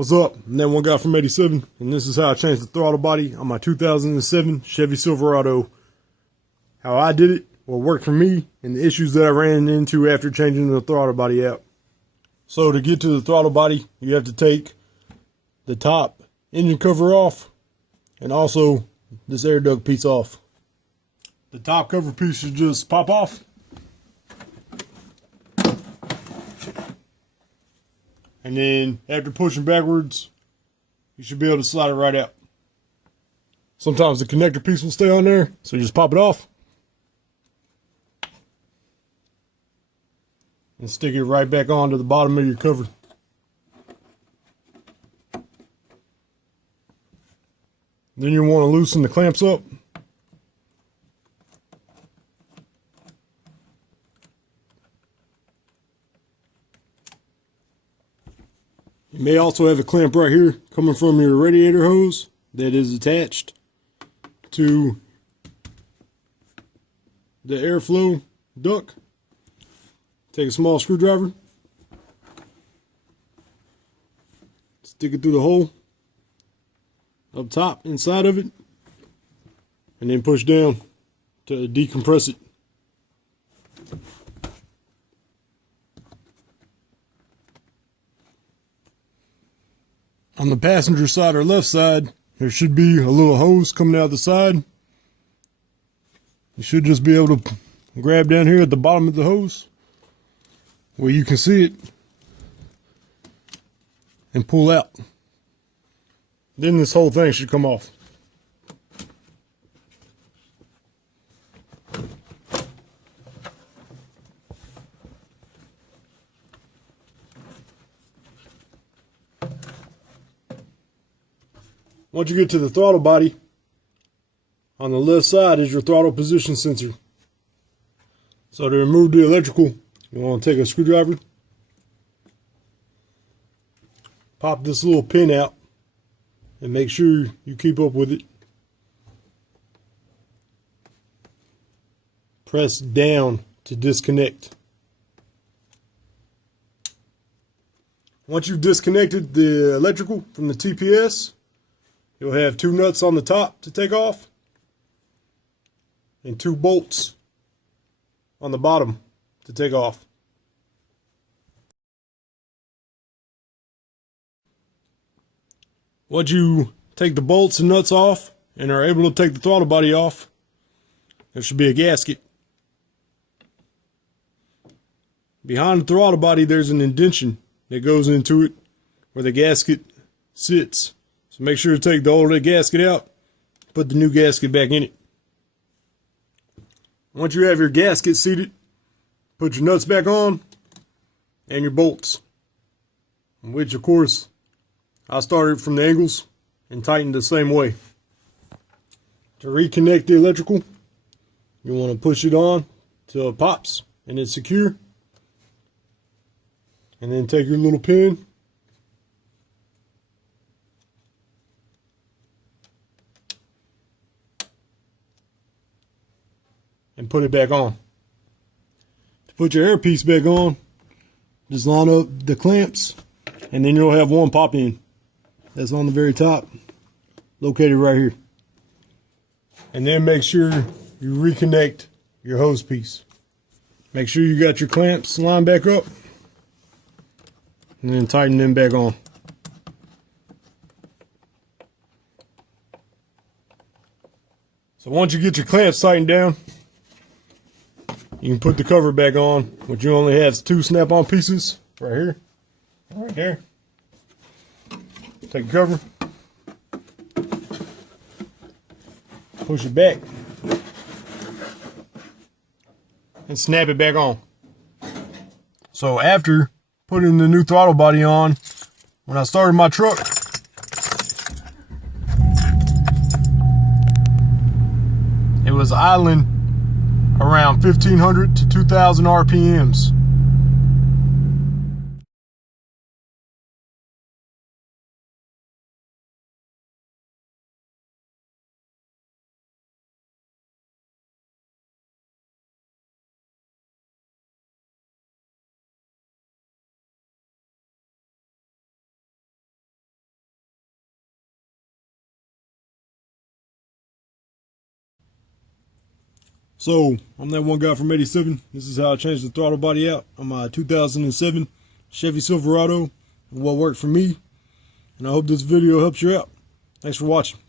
What's up? I'm that one guy from 87, and this is how I changed the throttle body on my 2007 Chevy Silverado. How I did it, what worked for me, and the issues that I ran into after changing the throttle body out. So to get to the throttle body, you have to take the top engine cover off, and also this air duct piece off. The top cover piece should just pop off. And then after pushing backwards, you should be able to slide it right out. Sometimes the connector piece will stay on there, so you just pop it off. And stick it right back onto the bottom of your cover. Then you want to loosen the clamps up. You may also have a clamp right here coming from your radiator hose that is attached to the airflow duct. Take a small screwdriver, stick it through the hole up top inside of it, and then push down to decompress it. On the passenger side or left side, there should be a little hose coming out the side. You should just be able to grab down here at the bottom of the hose where you can see it and pull out. Then this whole thing should come off. Once you get to the throttle body, on the left side is your throttle position sensor. So to remove the electrical, you want to take a screwdriver, pop this little pin out, and make sure you keep up with it. Press down to disconnect. Once you've disconnected the electrical from the TPS, you'll have 2 nuts on the top to take off and 2 bolts on the bottom to take off. Once you take the bolts and nuts off and are able to take the throttle body off, there should be a gasket. Behind the throttle body, there's an indentation that goes into it where the gasket sits. So make sure to take the old gasket out, put the new gasket back in it. Once you have your gasket seated, put your nuts back on and your bolts, which of course I started from the angles and tightened the same way. To reconnect the electrical, you want to push it on till it pops and it's secure. And then take your little pin and put it back on. To put your airpiece back on, just line up the clamps and then you'll have one pop in. That's on the very top, located right here. And then make sure you reconnect your hose piece. Make sure you got your clamps lined back up and then tighten them back on. So once you get your clamps tightened down, you can put the cover back on, which you only have 2 snap-on pieces right here, right there. Take the cover, push it back, and snap it back on. So after putting the new throttle body on, when I started my truck, it was idling around 1,500 to 2,000 RPMs. So, I'm that one guy from 87. This is how I changed the throttle body out on my 2007 Chevy Silverado, and what worked for me. And I hope this video helps you out. Thanks for watching.